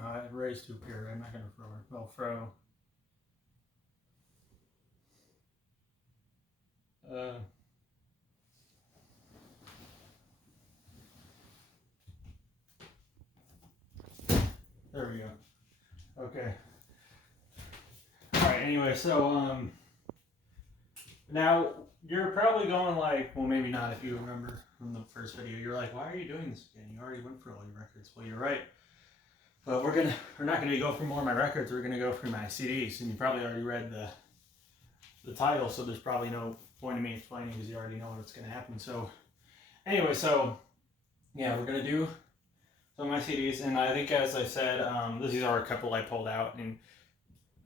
No, Ray's too pure. I'm not gonna throw her. Well, throw. There we go. Okay. All right. Anyway, so now you're probably going like, well, maybe not if you remember from the first video. You're like, why are you doing this again? You already went through all your records. Well, you're right. But we're not gonna go through more of my records. We're gonna go through my CDs, and you probably already read the title, so there's probably no point in me explaining because you already know what's gonna happen. So anyway, so yeah, we're gonna do some of my CDs, and I think as I said, these are a couple I pulled out, and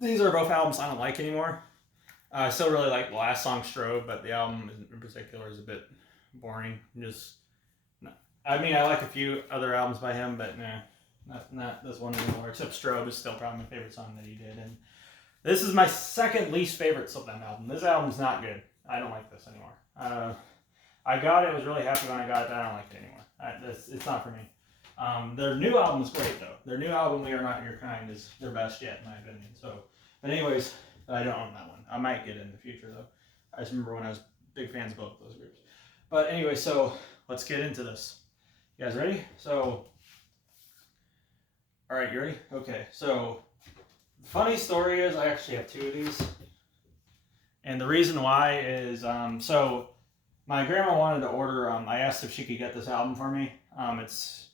these are both albums I don't like anymore. I still really like the last song, Strobe, but the album in particular is a bit boring. I mean, I like a few other albums by him, but nah. Not this one anymore, except Strobe is still probably my favorite song that he did. And this is my second least favorite Slipknot album. This album's not good. I don't like this anymore. I got it, was really happy when I got it, but I don't like it anymore. It's not for me. Their new album is great, though. Their new album, We Are Not Your Kind, is their best yet, in my opinion. So, but anyways, I don't own that one. I might get it in the future, though. I just remember when I was big fans of both of those groups. But anyway, so let's get into this. You guys ready? So... All right, you ready? Okay, so the funny story is I actually have two of these. And the reason why is, so my grandma wanted to order, I asked if she could get this album for me. I'm just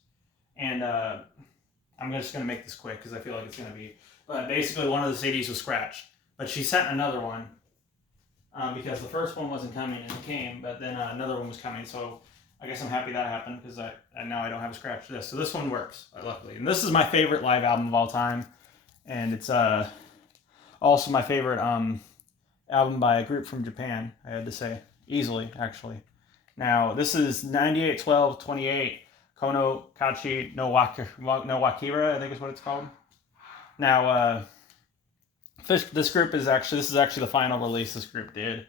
going to make this quick because I feel like it's going to be, but basically one of the CDs was scratched. But she sent another one because the first one wasn't coming and it came, but then another one was coming, so I guess I'm happy that happened because now I don't have a scratch disc. So this one works, luckily. And this is my favorite live album of all time. And it's also my favorite album by a group from Japan, I had to say. Easily, actually. Now, this is 98-12-28 Kono Kachi no Wakira, I think is what it's called. Now, this group is actually the final release this group did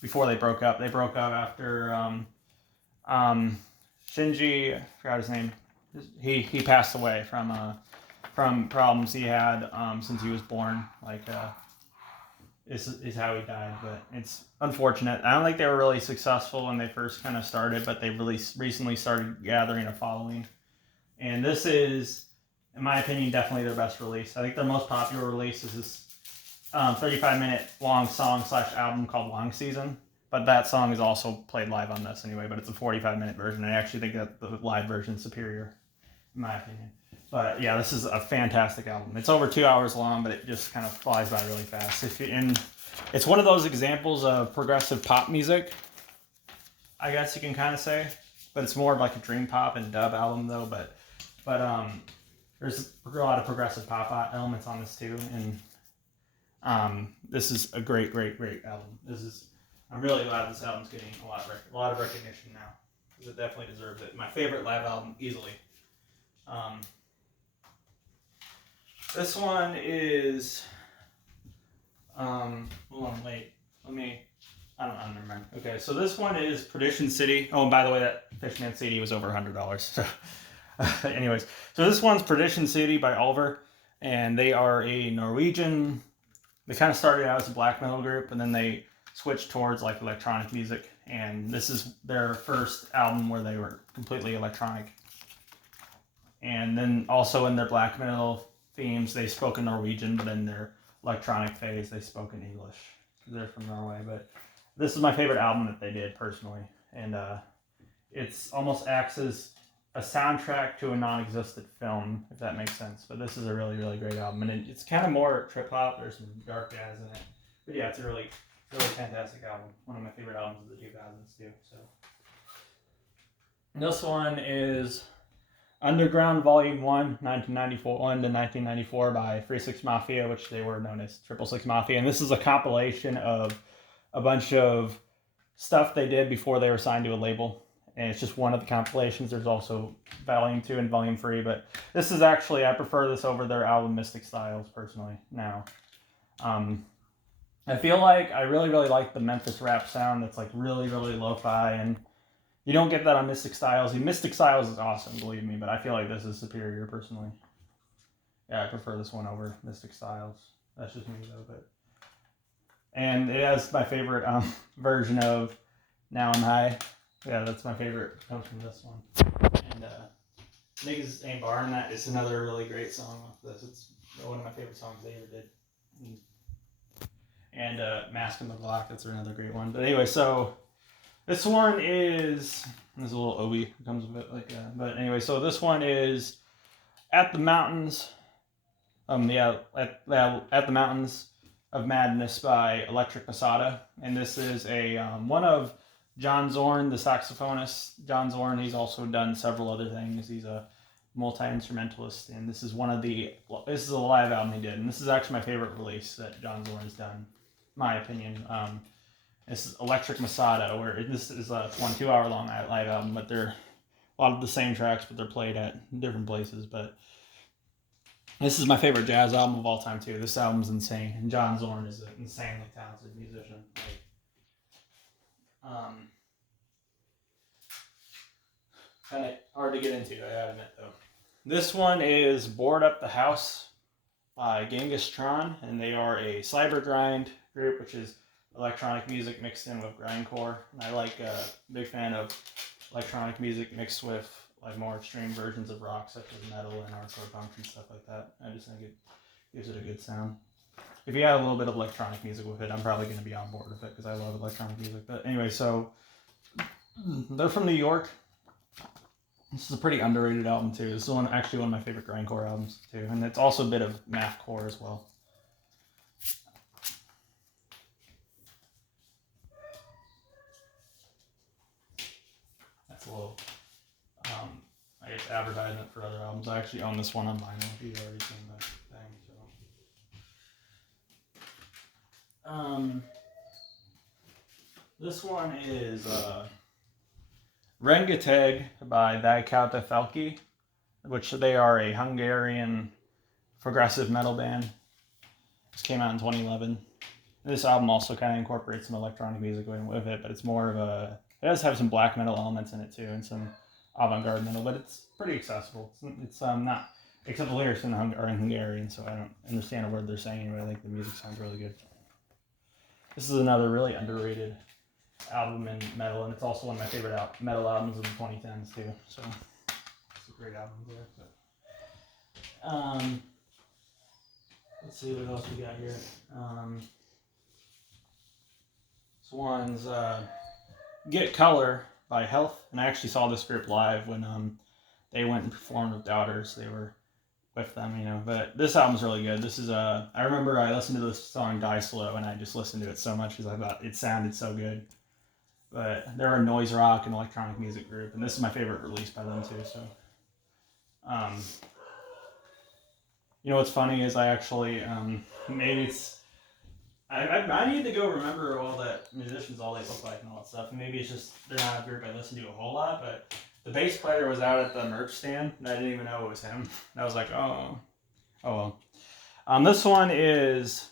before they broke up. They broke up after... Shinji, I forgot his name. He passed away from problems he had since he was born. Like is how he died, but it's unfortunate. I don't think they were really successful when they first kind of started, but they really recently started gathering a following. And this is, in my opinion, definitely their best release. I think their most popular release is this 35-minute long song/album called Long Season. But that song is also played live on this anyway, but it's a 45-minute version. I actually think that the live version is superior, in my opinion. But yeah, this is a fantastic album. It's over 2 hours long, but it just kind of flies by really fast. And it's one of those examples of progressive pop music, I guess you can kind of say. But it's more like a dream pop and dub album, though. But there's a lot of progressive pop elements on this, too. And this is a great, great, great album. I'm really glad this album's getting a lot of recognition now, because it definitely deserves it. My favorite live album, easily. This one is, hold on, wait, I don't remember. Okay, so this one is Perdition City. Oh, and by the way, that Fishman CD was over $100. So, anyways, so this one's Perdition City by Oliver, and they are a Norwegian. They kind of started out as a black metal group, and then they switched towards like electronic music, and this is their first album where they were completely electronic. And then also in their black metal themes, they spoke in Norwegian, but in their electronic phase, they spoke in English. They're from Norway, but this is my favorite album that they did personally, and it's almost acts as a soundtrack to a non-existent film, if that makes sense. But this is a really, really great album, and it's kind of more trip hop. There's some dark jazz in it, but yeah, it's a really fantastic album. One of my favorite albums of the 2000s too. So this one is Underground Volume 1, 1994 to 1994 by 36 Mafia, which they were known as 666 Mafia. And this is a compilation of a bunch of stuff they did before they were signed to a label. And it's just one of the compilations. There's also Volume 2 and Volume 3, but this is actually, I prefer this over their album Mystic Styles personally now. I feel like I really, really like the Memphis rap sound that's like really, really lo-fi, and you don't get that on Mystic Styles. And Mystic Styles is awesome, believe me, but I feel like this is superior personally. yeah, I prefer this one over Mystic Styles. That's just me though, but. And it has my favorite version of Now I'm High. Yeah, that's my favorite. Comes from this one. And Niggas Ain't Barring That is another really great song off this. It's one of my favorite songs they ever did. And Mask and the Glock, that's another great one. But anyway, so this one is, there's a little obi that comes with it, like but anyway, so this one is At the Mountains. At the Mountains of Madness by Electric Masada, and this is a one of John Zorn, the saxophonist. John Zorn, he's also done several other things. He's a multi-instrumentalist, and this is this is a live album he did, and this is actually my favorite release that John Zorn has done, in my opinion. This is Electric Masada, where this is a 2-hour long live album, but they're a lot of the same tracks, but they're played at different places. But this is my favorite jazz album of all time, too. This album's insane. And John Zorn is an insanely talented musician. Kind of hard to get into, I gotta admit, though. This one is Board Up the House by Genghis Tron, and they are a cyber grind group, which is electronic music mixed in with grindcore. And I like big fan of electronic music mixed with like more extreme versions of rock, such as metal and hardcore punk and stuff like that. I just think it gives it a good sound. If you add a little bit of electronic music with it, I'm probably going to be on board with it because I love electronic music. But anyway, so they're from New York. This is a pretty underrated album too. This is actually one of my favorite grindcore albums too, and it's also a bit of mathcore as well. That's a little. I guess advertisement for other albums. I actually own this one on vinyl if you've already seen the thing. So, this one is Rengeteg by Dajkauta Felki, which they are a Hungarian progressive metal band. This came out in 2011. This album also kind of incorporates some electronic music with it, but it's more of a. It does have some black metal elements in it too, and some avant-garde metal, but it's pretty accessible. It's not, except the lyrics are in Hungarian, so I don't understand a word they're saying, but I think the music sounds really good. This is another really underrated album in metal, and it's also one of my favorite metal albums of the 2010s too. So it's a great album there. But, let's see what else we got here. This one's Get Color by Health, and I actually saw this group live when they went and performed with Daughters. They were with them, you know. But this album's really good. This is I remember I listened to this song Die Slow, and I just listened to it so much because I thought it sounded so good. But they're a noise rock and electronic music group, and this is my favorite release by them too. So, you know what's funny is I actually maybe it's. I need to go remember all that musicians, all they look like and all that stuff. And maybe it's just they're not a group I listen to a whole lot, but the bass player was out at the merch stand, and I didn't even know it was him. And I was like, oh well. This one is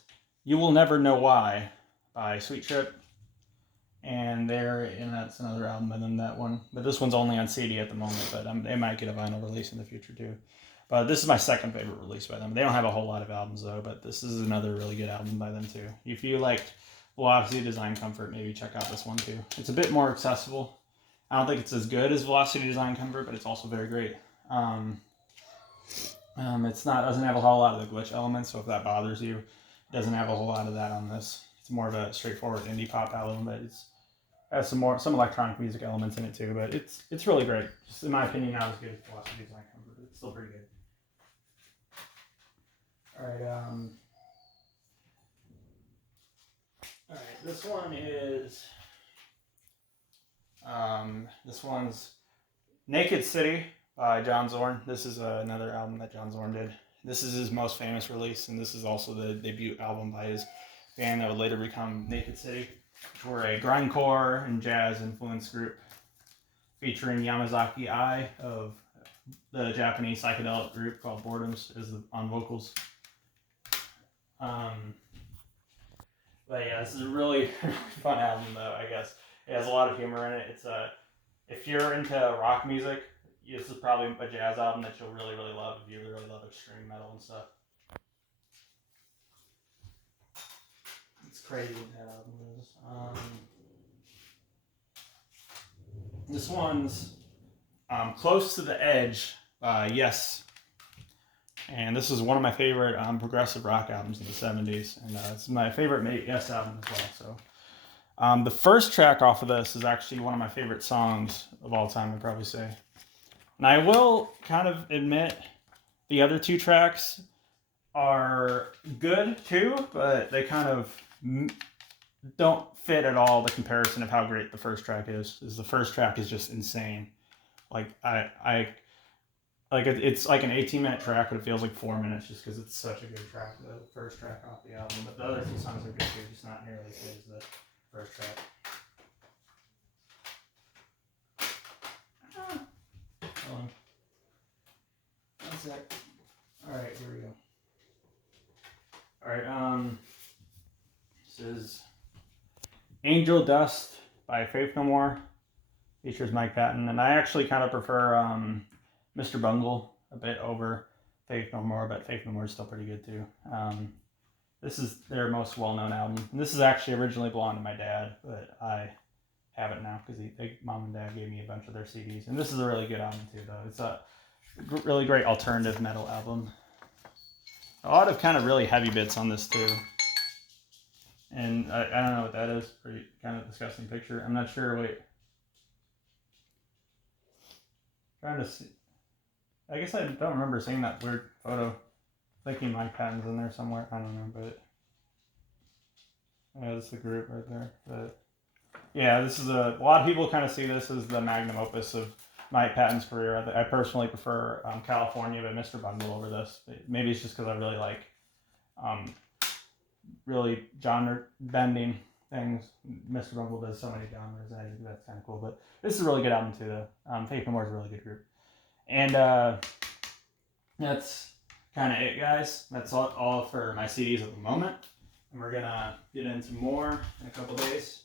You Will Never Know Why by Sweet Trip. And that's another album by them, that one. But this one's only on CD at the moment, but they might get a vinyl release in the future too. But this is my second favorite release by them. They don't have a whole lot of albums though, but this is another really good album by them too. If you liked Velocity Design Comfort, maybe check out this one too. It's a bit more accessible. I don't think it's as good as Velocity Design Comfort, but it's also very great. Doesn't have a whole lot of the glitch elements, so if that bothers you, it doesn't have a whole lot of that on this. It's more of a straightforward indie pop album, but it has some electronic music elements in it too. But it's really great. Just in my opinion, not as good as Velocity Design Comfort, but it's still pretty good. All right, this one is this one's Naked City by John Zorn. This is another album that John Zorn did. This is his most famous release, and this is also the debut album by his band that would later become Naked City, which were a grindcore and jazz influenced group featuring Yamazaki Ai of the Japanese psychedelic group called Boredoms on vocals. But yeah, this is a really fun album though, I guess. It has a lot of humor in it. It's if you're into rock music, this is probably a jazz album that you'll really, really love if you really love extreme metal and stuff. crazy what that album is. This one's Close to the Edge. Yes. And this is one of my favorite progressive rock albums in the 70s. And it's my favorite Yes album as well. So the first track off of this is actually one of my favorite songs of all time, I'd probably say. And I will kind of admit the other two tracks are good too, but they kind of don't fit at all the comparison of how great the first track is. The first track is just insane. Like it's like an 18-minute track, but it feels like 4 minutes just because it's such a good track. The first track off the album, but the other two songs are good too, just not nearly as good as the first track. Hold on. 1 sec. All right, here we go. All right, this is Angel Dust by Faith No More. Features Mike Patton, and I actually kind of prefer Mr. Bungle a bit over Faith No More, but Faith No More is still pretty good too. This is their most well-known album. And this is actually originally belonged to my dad, but I have it now because mom and dad gave me a bunch of their CDs. And this is a really good album too, though. It's a really great alternative metal album. A lot of kind of really heavy bits on this too. And I don't know what that is. Pretty kind of disgusting picture. I'm not sure. Wait. Trying to see. I guess I don't remember seeing that weird photo. Thinking Mike Patton's in there somewhere. I don't know, but yeah, this is the group right there. But yeah, this is a lot of people kind of see this as the magnum opus of Mike Patton's career. I personally prefer California by Mr. Bungle over this. Maybe it's just because I really like really genre bending things. Mr. Bungle does so many genres, and I think that's kind of cool. But this is a really good album too, though. Faith No More is a really good group. And that's kind of it, guys. That's all for my CDs at the moment. And we're going to get into more in a couple days.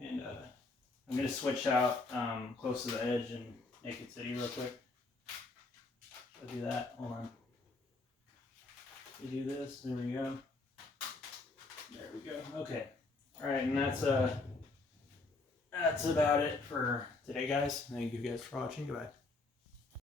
And I'm going to switch out Close to the Edge and Naked City real quick. I'll do that. Hold on. We do this. There we go. There we go. Okay. All right, and that's about it for today, guys. Thank you guys for watching. Goodbye.